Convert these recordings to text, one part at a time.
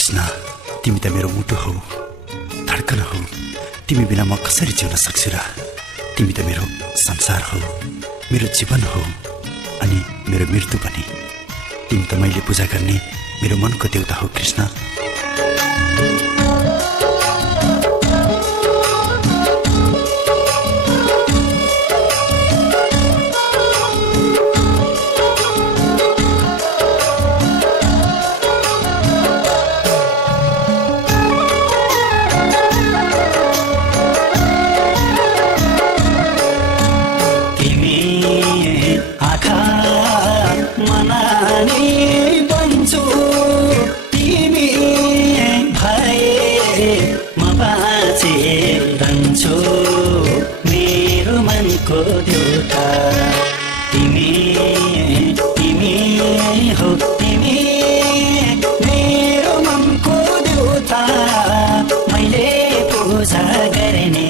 कृष्ण, तिमी त मेरो मुटु हौ, धड्कन हौ। तिमी बिना म कसरी जिउन सक्छु र? तिमी त मेरो संसार हौ, मेरो जीवन हौ, अनि मेरो मृत्यु पनि। तिमी त मैले पूजा गर्ने मेरो मनको देवता हौ कृष्ण। मेरो मनको देवता तिमी हो, तिमी मेरो मनको देवता, मैले पूजा गर्ने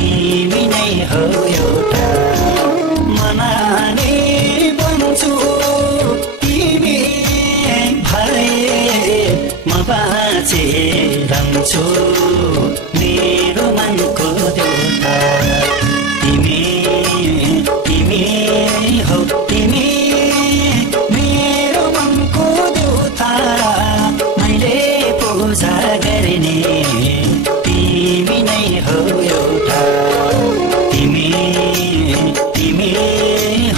तिमी नै हो एउटा। तिमी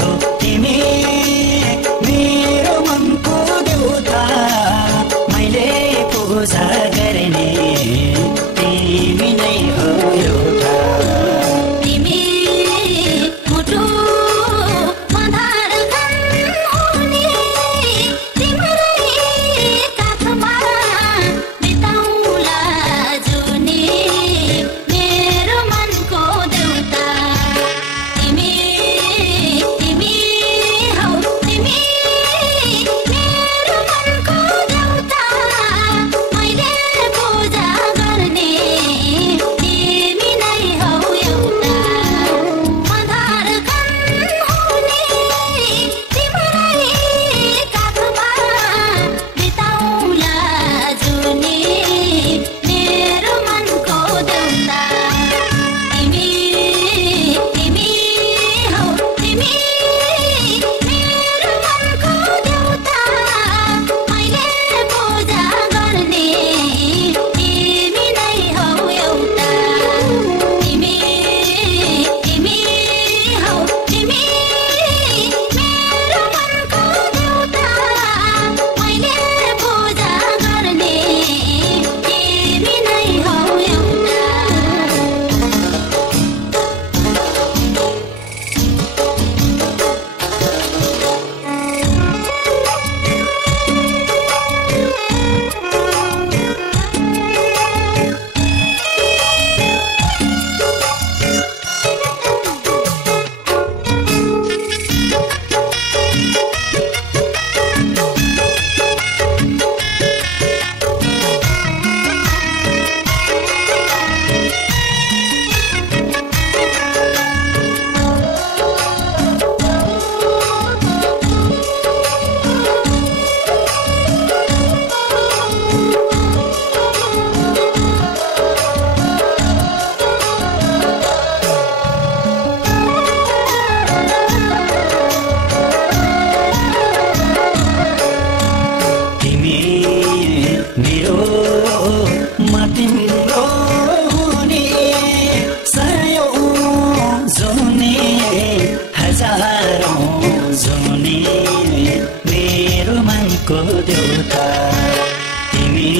हो, तिमी मेरो मनको देवता, मैले पूजा गर्ने तिमी नै हो एउटा। तिमी मुटु मधार हुने, तिम्रै काखमा बिताउला जुनी, मेरो मनको देउता। तिमी हौ, तिमी मेरो मनको देउता, मैले पूजा गर्ने तिमी नै हौ एउटा। मधार हुने, तिम्रै काखमा बिताउला जुनी, मेरो मनको देउता। तिमी हौ, तिमी मेरो मनको देउता, मैले पूजा गर्ने तिमी नै हौ एउटा। तिमी हौ, तिमी मेरो मनको देउता, मैले पूजा गर्ने तिमी नै हौ एउटा। तिमी मेरो म तिम्रो हुने, सयौं जुनी हजारौं जुनी, मेरो मनको देउता। तिमी